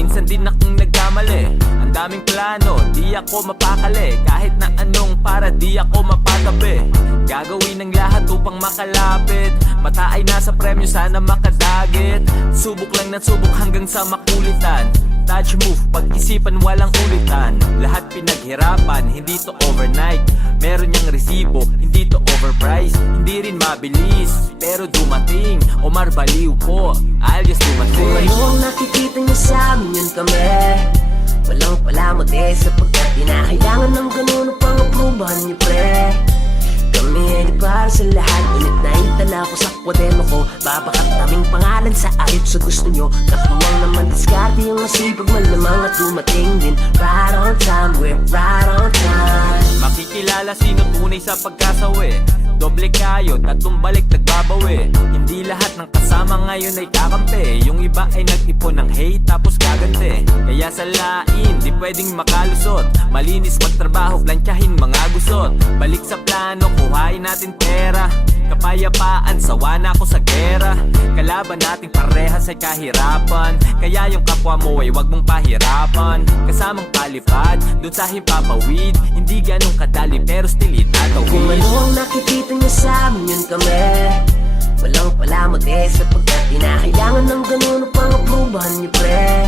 minsan din akong nagkamali. Ang daming plano, di ako mapakali. Kahit na anong para di ako mapatabi. Gagawin ng lahat upang makalapit. Mata ay nasa premyo, sana makadagit. Subok lang na subok hanggang sa makulitan. Touch move, pag-isipan walang ulitan. Lahat pinaghirapan, hindi to overnight. Meron niyang resibo, hindi to overpriced. Hindi rin mabilis, pero dumating. Omar Baliw po, I'll just do my thing. Kung ano ang nakikita niyo sa amin, yun kami. Walang palamuti sapagkat kinakailangan ng ganun upang aprubahan niyo, pre. Kami ay di para sa lahat, ngunit naitala ko sa kwaderno ko. Babakat naming pangalan sa ayot sa gusto nyo. Katuwang naman diskarte yung masipag, malamang at dumating din. Right on time, we're right on time. Makikilala sino tunay sa pagkasawi. Doble kayo, tatlong balik nagbabawi. Hindi lahat ng kasama ngayon ay kakampi. Yung iba ay nag-ipon ng hate tapos gaganti. Kaya sa lain, di pwedeng makalusot. Malinis magtrabaho, plantyahin mga gusot. Balik sa plano, kuhain natin pera. Kapayapaan, sawa na ako sa gera. Kalaban nating parehas ay kahirapan. Kaya yung kapwa mo ay wag mong pahirapan. Kasamang palipad, dun sa himpapawid. Hindi ganong kadali pero still itatawid. Kung ano ang nakikita niyo sa amin, yun kami. Walang palamuti sapagkat kinakailangan ng ganun upang aprubahan niyo, pre.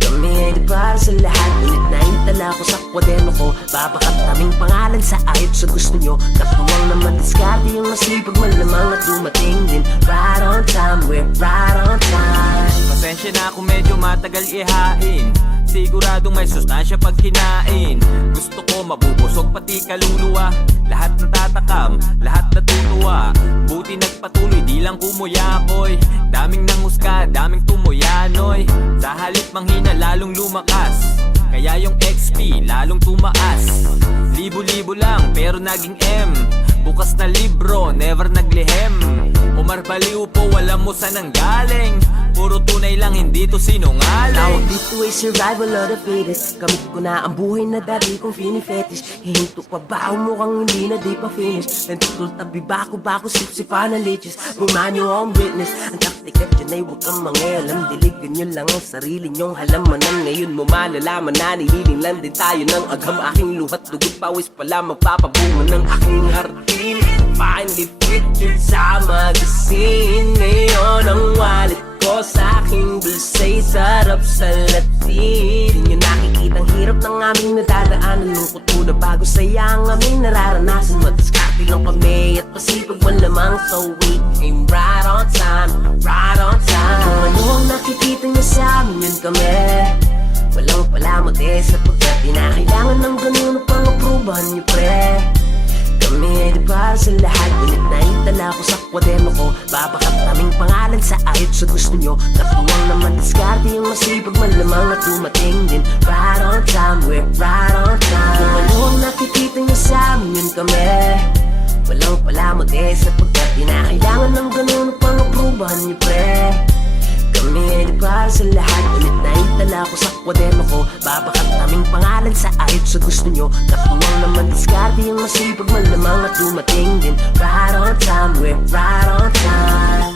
Kami ay di para sa lahat, ngunit naitala ko sa kwaderno ko. Babakat naming pangalan sa ayot sa gusto nyo. Katuwang naman diskarte yung masipag, malamang at dumating din. Right on time, we're right on time. Pasensya na kung medyo matagal ihain. Siguradong may sustansya pag kinain. Gusto ko mabubusog pati kaluluwa. Lahat natatakam, lahat natutuwa. Buti nagpatuloy, di lang kumuyakoy. Daming nanghusga, daming tumuyanoy. Sa halip manghina, lalong lumakas. Kaya yung XP, lalong tumaas. Libo-libo lang, pero naging M. Bukas na libro, never naglihim. Omar Baliw po, alam mo saan ang galing. Puro tunay lang, hindi to sinungaling. Tawag dito ay survival of the fittest. Kamit ko na ang buhay na dati kong fini-fetish. Hihinto pa ba o mukhang hindi na di pa finish? Nandutol tabi bako sip-sipa na leeches. Bumanyo on witness. Ang taktik at dyan ay huwag kang mangialam. Diligan nyo lang ang sarili nyong halamanan. Ngayon mo malalaman na nililing lang din tayo ng agam. Aking luhat, dugot, pawis pala magpapabunga ng aking hartin. Finally pictured sa magazine. Ngayon ang wallet ko sa aking bulsa'y sarap sa latin. Di nyo nakikitang hirap ng aming nadadaanan. Lungkot muna bago saya ang aming nararanasan. Madiskarte lang kami at pasipag malamang. So we came right on time, right on time. Kung ano ang nakikita nyo sa amin, yun kami. Walang palamuti sapagkat kinakailangan ng ganun upang aprubahan nyo, pre. Kami ay di para sa lahat, ngunit naitala ko sa kwaderno ko. Babakat naming pangalan sa ayot sa gusto nyo. Katuwang naman diskarte yung masipag, malamang at dumating din. Right on time, we're right on time. Kung ano ang nakikita nyo sa amin, yun kami. Walang palamuti sapagkat kinakailangan ng ganun upang aprubahan nyo, pre. Kami ay di para sa lahat, ngunit naitala ko sa kwaderno ko. Babakat naming pangalan sa ayot sa gusto nyo. Katuwang naman diskarte yung masipag, malamang at dumating din. Right on time, we're right on time.